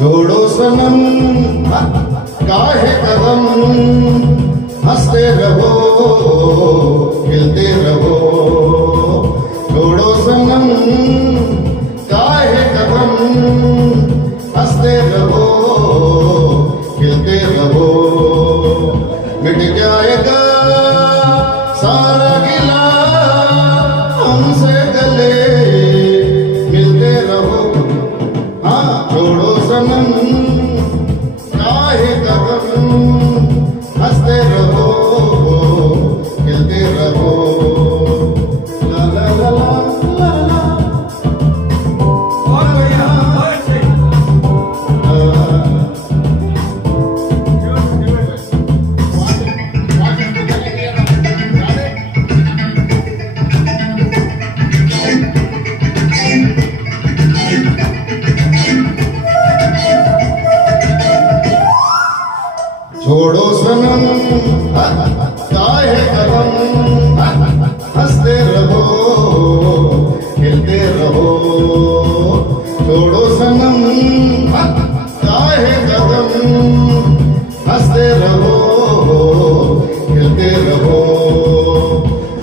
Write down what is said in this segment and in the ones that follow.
छोड़ो सनम काहे कदम, हंसते रहो खिलते रहो। छोड़ो सनम काहे कदम, हंसते रहो खिलते रहो। मिट जाएगा सारा गिला, हमसे गले मिलते रहो। हाँ छोड़ो सनम काहे कदम, हंसते रहो खिलते रहो। ला ला ला ला ला ला। और बढ़िया, और सही। छोड़ो सनम काहे कदम, हंसते रहो खिलते रहो। छोड़ो सनम काहे कदम, हंसते रहो खिलते रहो।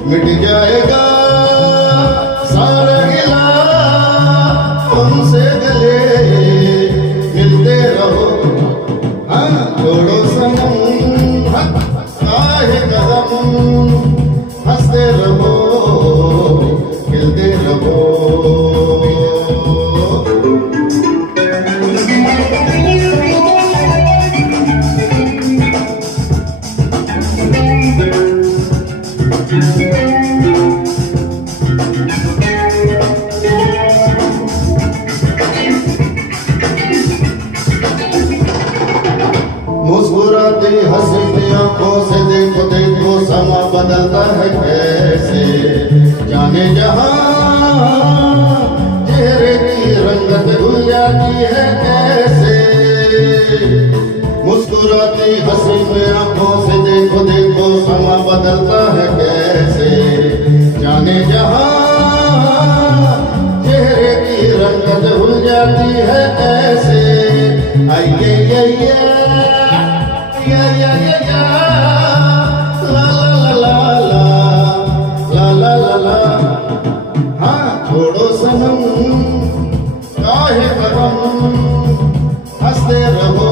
मिट जाएगा सारा गिला, हमसे गले मिलते रहो। हाँ छोड़ो सनम काहे कदम, हंसते रहो खिलते रहो। मुस्कुराती हंसती आंखों से देखो देखो, समा बदलता है कैसे। जाने जहां चेहरे की रंगत घुल जाती है कैसे। मुस्कुराती हंसती आंखों से देखो देखो, समा बदलता है कैसे। जाने जहां चेहरे की रंगत घुल जाती है कैसे। आइए आइए या या या या, ला ला ला ला ला ला ला ला। हाँ छोड़ो सनम काहे कदम, हंसते रहो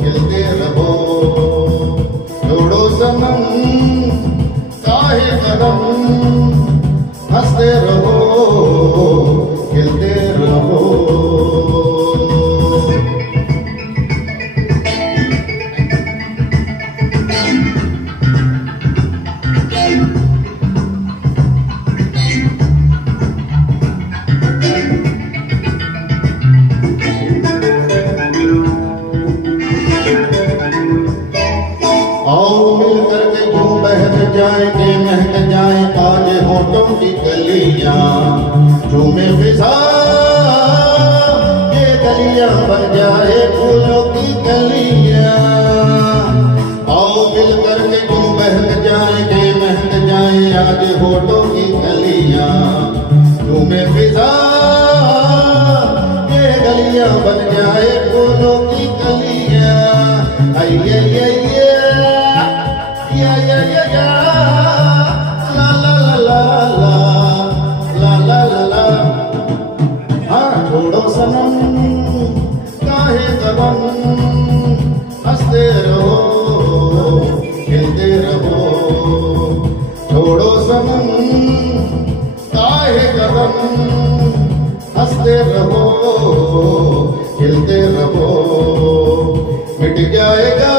खिलते रहो। छोड़ो सनम काहे कदम, हंसते रहो खिलते रहो। आओ मिलकर के यूं बहक जाए के महक जाए आज होठों की गलियां। झूमे फिजा ये गलियां बन जाए फूलों की गलियां। आओ मिलकर के यूं बहक जाए के महक जाए आज होठों की गलियां। झूमे फिजा ये गलियां बन जाए फूलों की गलियां। आइए आइए या या या या, ला ला ला ला ला ला ला ला। हाँ छोड़ो सनम काहे कदम, हंसते रहो खिलते रहो। छोड़ो सनम काहे कदम, हंसते रहो खिलते रहो। मिट जाएगा